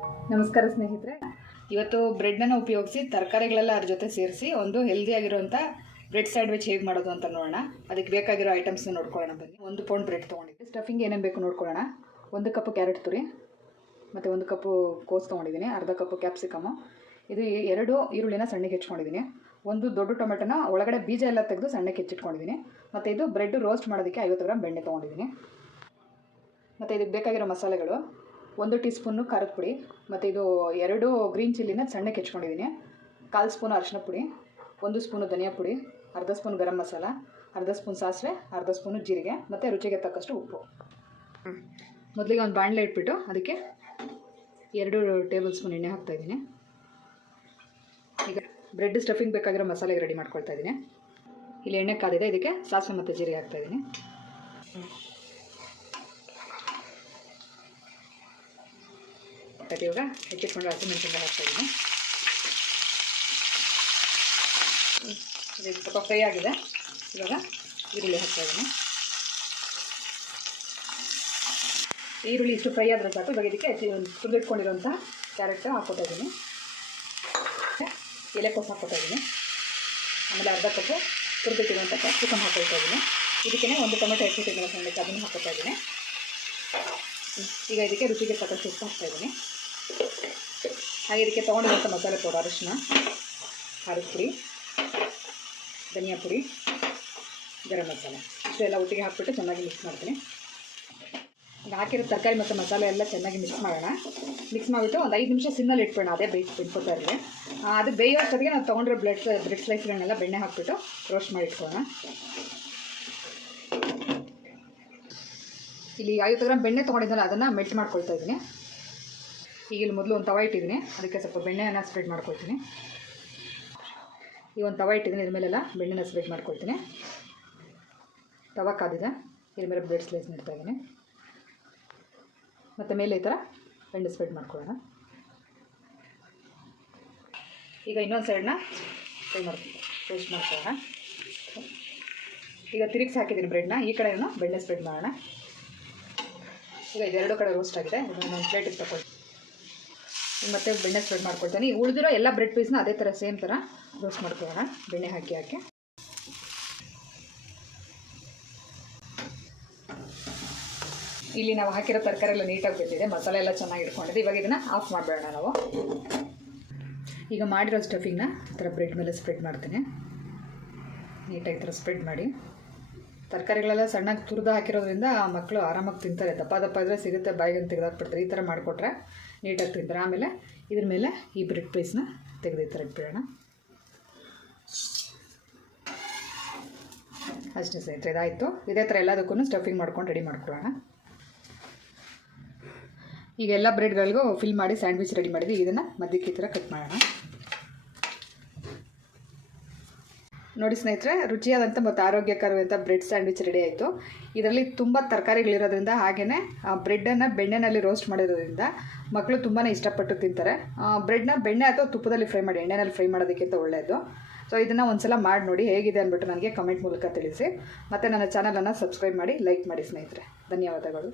ನಮಸ್ಕಾರ ಸ್ನೇಹಿತರೆ, ಇವತ್ತು ಬ್ರೆಡ್ನ ಉಪಯೋಗಿಸಿ ತರಕಾರಿಗಳೆಲ್ಲ ಅದ್ರ ಜೊತೆ ಸೇರಿಸಿ ಒಂದು ಹೆಲ್ದಿಯಾಗಿರುವಂಥ ಬ್ರೆಡ್ ಸ್ಯಾಂಡ್ವಿಚ್ ಹೇಗೆ ಮಾಡೋದು ಅಂತ ನೋಡೋಣ. ಅದಕ್ಕೆ ಬೇಕಾಗಿರೋ ಐಟಮ್ಸ್ನ ನೋಡ್ಕೊಳ್ಳೋಣ ಬನ್ನಿ. 1 ಪೌಂಡ್ ಬ್ರೆಡ್ ತೊಗೊಂಡಿದ್ದೀನಿ. ಸ್ಟಫಿಂಗ್ ಏನೇನು ಬೇಕು ನೋಡ್ಕೊಳ್ಳೋಣ. 1 ಕಪ್ ಕ್ಯಾರೆಟ್ ತುರಿ ಮತ್ತು 1 ಕಪ್ಪು ಕೋಸ್ ತೊಗೊಂಡಿದ್ದೀನಿ. ಅರ್ಧ ಕಪ್ಪು ಕ್ಯಾಪ್ಸಿಕಮು, ಇದು 2 ಈರುಳ್ಳಿನ ಸಣ್ಣಗೆ ಹೆಚ್ಕೊಂಡಿದ್ದೀನಿ. 1 ದೊಡ್ಡ ಟೊಮೆಟೊನ ಒಳಗಡೆ ಬೀಜ ಎಲ್ಲ ತೆಗೆದು ಸಣ್ಣಗೆ ಹೆಚ್ಚಿಟ್ಕೊಂಡಿದ್ದೀನಿ. ಮತ್ತು ಇದು ಬ್ರೆಡ್ ರೋಸ್ಟ್ ಮಾಡೋದಕ್ಕೆ 50 ಗ್ರಾಮ್ ಬೆಣ್ಣೆ ತೊಗೊಂಡಿದ್ದೀನಿ. ಮತ್ತು ಇದಕ್ಕೆ ಬೇಕಾಗಿರೋ ಮಸಾಲೆಗಳು: 1 ಟೀ ಸ್ಪೂನು ಖಾರದ ಪುಡಿ, ಮತ್ತು ಇದು 2 ಗ್ರೀನ್ ಚಿಲ್ಲಿನ ಸಣ್ಣಕ್ಕೆ ಹೆಚ್ಕೊಂಡಿದ್ದೀನಿ. 1/4 ಸ್ಪೂನ್ ಅರಿಶಿನ ಪುಡಿ, 1 ಸ್ಪೂನು ಧನಿಯಾ ಪುಡಿ, ಅರ್ಧ ಸ್ಪೂನ್ ಗರಂ ಮಸಾಲ, ಅರ್ಧ ಸ್ಪೂನ್ ಸಾಸಿವೆ, ಅರ್ಧ ಸ್ಪೂನು ಜೀರಿಗೆ, ಮತ್ತು ರುಚಿಗೆ ತಕ್ಕಷ್ಟು ಉಪ್ಪು. ಮೊದಲಿಗೆ ಒಂದು ಬಾಣಲೆ ಇಟ್ಬಿಟ್ಟು ಅದಕ್ಕೆ 2 ಟೇಬಲ್ ಸ್ಪೂನ್ ಎಣ್ಣೆ ಹಾಕ್ತಾಯಿದ್ದೀನಿ. ಈಗ ಬ್ರೆಡ್ ಸ್ಟಫಿಂಗ್ ಬೇಕಾಗಿರೋ ಮಸಾಲೆಗೆ ರೆಡಿ ಮಾಡ್ಕೊಳ್ತಾ ಇದ್ದೀನಿ. ಇಲ್ಲಿ ಎಣ್ಣೆ ಕಾದಿದೆ, ಇದಕ್ಕೆ ಸಾಸಿವೆ ಮತ್ತು ಜೀರಿಗೆ ಹಾಕ್ತಾಯಿದ್ದೀನಿ. ಇವಾಗ ಹೆಚ್ಚಿಟ್ಕೊಂಡು ಹಸಿಮೆಣಸಿನಕಾಯಿ ಹಾಕ್ತಾಯಿದ್ದೀನಿ. ಇದು ಸ್ವಲ್ಪ ಫ್ರೈ ಆಗಿದೆ. ಇವಾಗ ಈರುಳ್ಳಿ ಹಾಕ್ತಾಯಿದ್ದೀನಿ. ಈರುಳ್ಳಿ ಇಷ್ಟು ಫ್ರೈ ಆದರೆ ಸಾಕು. ಇವಾಗ ಇದಕ್ಕೆ ತುರಿದಿಟ್ಕೊಂಡಿರೋಂಥ ಕ್ಯಾರೆಟ್ ಹಾಕ್ಕೊತಾ ಇದ್ದೀನಿ. ಎಲೆಕೋಸು ಹಾಕ್ಕೊತಾ ಇದ್ದೀನಿ. ಆಮೇಲೆ ಅರ್ಧ ಕಪ್ಪು ತುರಿದಿಟ್ಟಿರುವಂಥ ಕ್ಯಾಪ್ಸಿಕಮ್ ಹಾಕ್ಕೊಳ್ತಾ ಇದ್ದೀನಿ. ಇದಕ್ಕೆ 1 ಟೊಮೆಟೊ ಹೆಚ್ಚಿಟ್ಟಿದ್ದೀನಿ ಸಣ್ಣಕ್ಕೆ, ಅದನ್ನು ಹಾಕ್ಕೊತಾ ಇದ್ದೀನಿ. ಈಗ ಇದಕ್ಕೆ ರುಚಿಗೆ ತಕ್ಕಷ್ಟು ಉಪ್ಪು ಹಾಕ್ತಾಯಿದ್ದೀನಿ. ಹಾಗೆ ಇದಕ್ಕೆ ತೊಗೊಂಡಿರುವಂಥ ಮಸಾಲೆ ಪೌಡರ್: ಅರಿಶಿನ, ಖಾರದ ಪುಡಿ, ಧನಿಯಾ ಪುಡಿ, ಗರಂ ಮಸಾಲ, ಇಷ್ಟು ಎಲ್ಲ ಒಟ್ಟಿಗೆ ಹಾಕ್ಬಿಟ್ಟು ಚೆನ್ನಾಗಿ ಮಿಕ್ಸ್ ಮಾಡ್ತೀನಿ. ಈಗ ಹಾಕಿರೋ ತರಕಾರಿ ಮತ್ತು ಮಸಾಲೆ ಎಲ್ಲ ಚೆನ್ನಾಗಿ ಮಿಕ್ಸ್ ಮಾಡೋಣ. ಮಿಕ್ಸ್ ಮಾಡಿಬಿಟ್ಟು ಒಂದು 5 ನಿಮಿಷ ಸಿಮ್ನಲ್ಲಿ ಇಟ್ಬಿಡೋಣ. ಅದೇ ಬಿಟ್ಕೊತಾ ಇರಲಿ. ಅದು ಬೇಯೋಷ್ಟೊತ್ತಿಗೆ ನಾವು ತೊಗೊಂಡಿರೋ ಬ್ರೆಡ್ ಸ್ಲೈಸ್ಗಳನ್ನೆಲ್ಲ ಬೆಣ್ಣೆ ಹಾಕ್ಬಿಟ್ಟು ರೋಸ್ಟ್ ಮಾಡಿ ಇಟ್ಕೊಳ್ಳೋಣ. ಇಲ್ಲಿ 50 ಗ್ರಾಮ್ ಬೆಣ್ಣೆ ತೊಗೊಂಡಿದ್ದಲ್ಲ, ಅದನ್ನು ಮೆಲ್ಟ್ ಮಾಡ್ಕೊಳ್ತಾ ಇದ್ದೀನಿ. ಈಗ ಇಲ್ಲಿ ಮೊದಲು ಒಂದು ತವ ಇಟ್ಟಿದ್ದೀನಿ, ಅದಕ್ಕೆ ಸ್ವಲ್ಪ ಬೆಣ್ಣೆಯನ್ನು ಸ್ಪ್ರೆಡ್ ಮಾಡ್ಕೊಳ್ತೀನಿ. ಈ ಒಂದು ತವ ಇಟ್ಟಿದ್ದೀನಿ, ಇದ್ರ ಮೇಲೆಲ್ಲ ಬೆಣ್ಣೆನ ಸ್ಪ್ರೆಡ್ ಮಾಡ್ಕೊಳ್ತೀನಿ. ತವ ಕಾದಿದೆ, ಇದ್ರ ಮೇಲೆ ಬ್ರೆಡ್ ಸ್ಲೈಸ್ ಇಡ್ತಾ ಇದ್ದೀನಿ. ಮತ್ತು ಮೇಲೆ ಈ ಥರ ಬೆಣ್ಣೆ ಸ್ಪ್ರೆಡ್ ಮಾಡ್ಕೊಳ್ಳೋಣ. ಈಗ ಇನ್ನೊಂದು ಸೈಡನ್ನ ರೋಸ್ಟ್ ಮಾಡ್ಕೊಳ್ಳೋಣ. ಈಗ ತಿರುಗಿಸಿ ಹಾಕಿದ್ದೀನಿ ಬ್ರೆಡ್ನ. ಈ ಕಡೆಯನ್ನು ಬೆಣ್ಣೆ ಸ್ಪ್ರೆಡ್ ಮಾಡೋಣ. ಈಗ ಇದೆರಡು ಕಡೆ ರೋಸ್ಟ್ ಆಗಿದೆ. ಇದನ್ನು ಒಂದು ಪ್ಲೇಟಿಗೆ ತಗೊಳ್ತೀನಿ. ಮತ್ತು ಬೆಣ್ಣೆ ಸ್ಪ್ರೆಡ್ ಮಾಡ್ಕೊಳ್ತೀನಿ. ಈಗ ಉಳಿದಿರೋ ಎಲ್ಲ ಬ್ರೆಡ್ ಪೀಸ್ನ ಅದೇ ಥರ ಸೇಮ್ ಥರ ರೋಸ್ಟ್ ಮಾಡ್ಕೊಳ್ಳೋಣ, ಬೆಣ್ಣೆ ಹಾಕಿ. ಇಲ್ಲಿ ನಾವು ಹಾಕಿರೋ ತರಕಾರಿ ಎಲ್ಲ ನೀಟಾಗಿ ಬೆಂದಿದೆ, ಮಸಾಲೆ ಎಲ್ಲ ಚೆನ್ನಾಗಿ ಇಟ್ಕೊಂಡಿದೆ. ಇವಾಗ ಇದನ್ನು ಆಫ್ ಮಾಡಿಬಿಡೋಣ ನಾವು. ಈಗ ಮಾಡಿರೋ ಸ್ಟಫಿಂಗ್ನ ಈ ಥರ ಬ್ರೆಡ್ ಮೇಲೆ ಸ್ಪ್ರೆಡ್ ಮಾಡ್ತೀನಿ. ನೀಟಾಗಿ ಈ ಥರ ಸ್ಪ್ರೆಡ್ ಮಾಡಿ. ತರಕಾರಿಗಳೆಲ್ಲ ಸಣ್ಣಗೆ ತುರಿದು ಹಾಕಿರೋದ್ರಿಂದ ಮಕ್ಕಳು ಆರಾಮಾಗಿ ತಿಂತಾರೆ. ದಪ್ಪ ಇದ್ದರೆ ಸಿಗುತ್ತೆ, ಬಾಯಿಗೆ ತೆಗೆದಾಕ್ಬಿಡ್ತಾರೆ. ಈ ಥರ ಮಾಡಿಕೊಟ್ರೆ ನೀಟಾಗಿ ತಿಂತಾರೆ. ಆಮೇಲೆ ಇದ್ರ ಮೇಲೆ ಈ ಬ್ರೆಡ್ ಪೀಸ್ನ ತೆಗೆದು ಈ ಥರ ಇಟ್ಬಿಡೋಣ. ಅಷ್ಟೇ ಸ್ನೇಹಿತರೆ, ಇದಾಯಿತು. ಇದೇ ಥರ ಎಲ್ಲದಕ್ಕೂ ಸ್ಟಫಿಂಗ್ ಮಾಡ್ಕೊಂಡು ರೆಡಿ ಮಾಡ್ಕೊಳ್ಳೋಣ. ಈಗ ಎಲ್ಲ ಬ್ರೆಡ್ಗಳಿಗೂ ಫಿಲ್ ಮಾಡಿ ಸ್ಯಾಂಡ್ವಿಚ್ ರೆಡಿ ಮಾಡಿದ್ವಿ. ಇದನ್ನು ಮಧ್ಯಕ್ಕೆ ಈ ಥರ ಕಟ್ ಮಾಡೋಣ. ನೋಡಿ ಸ್ನೇಹಿತರೆ, ರುಚಿಯಾದಂಥ ಮತ್ತು ಆರೋಗ್ಯಕರವಾದಂಥ ಬ್ರೆಡ್ ಸ್ಯಾಂಡ್ವಿಚ್ ರೆಡಿ ಆಯಿತು. ಇದರಲ್ಲಿ ತುಂಬ ತರಕಾರಿಗಳಿರೋದ್ರಿಂದ, ಹಾಗೆಯೇ ಬ್ರೆಡ್ಡನ್ನು ಬೆಣ್ಣೆನಲ್ಲಿ ರೋಸ್ಟ್ ಮಾಡಿರೋದ್ರಿಂದ ಮಕ್ಕಳು ತುಂಬಾ ಇಷ್ಟಪಟ್ಟು ತಿಂತಾರೆ. ಬ್ರೆಡ್ನ ಬೆಣ್ಣೆ ಅಥವಾ ತುಪ್ಪದಲ್ಲಿ ಫ್ರೈ ಮಾಡಿ, ಎಣ್ಣೆನಲ್ಲಿ ಫ್ರೈ ಮಾಡೋದಕ್ಕಿಂತ ಒಳ್ಳೆಯದು. ಸೊ ಇದನ್ನು ಒಂದು ಸಲ ಮಾಡಿ ನೋಡಿ, ಹೇಗಿದೆ ಅಂದ್ಬಿಟ್ಟು ನನಗೆ ಕಮೆಂಟ್ ಮೂಲಕ ತಿಳಿಸಿ. ಮತ್ತು ನನ್ನ ಚಾನಲನ್ನು ಸಬ್ಸ್ಕ್ರೈಬ್ ಮಾಡಿ, ಲೈಕ್ ಮಾಡಿ ಸ್ನೇಹಿತರೆ. ಧನ್ಯವಾದಗಳು.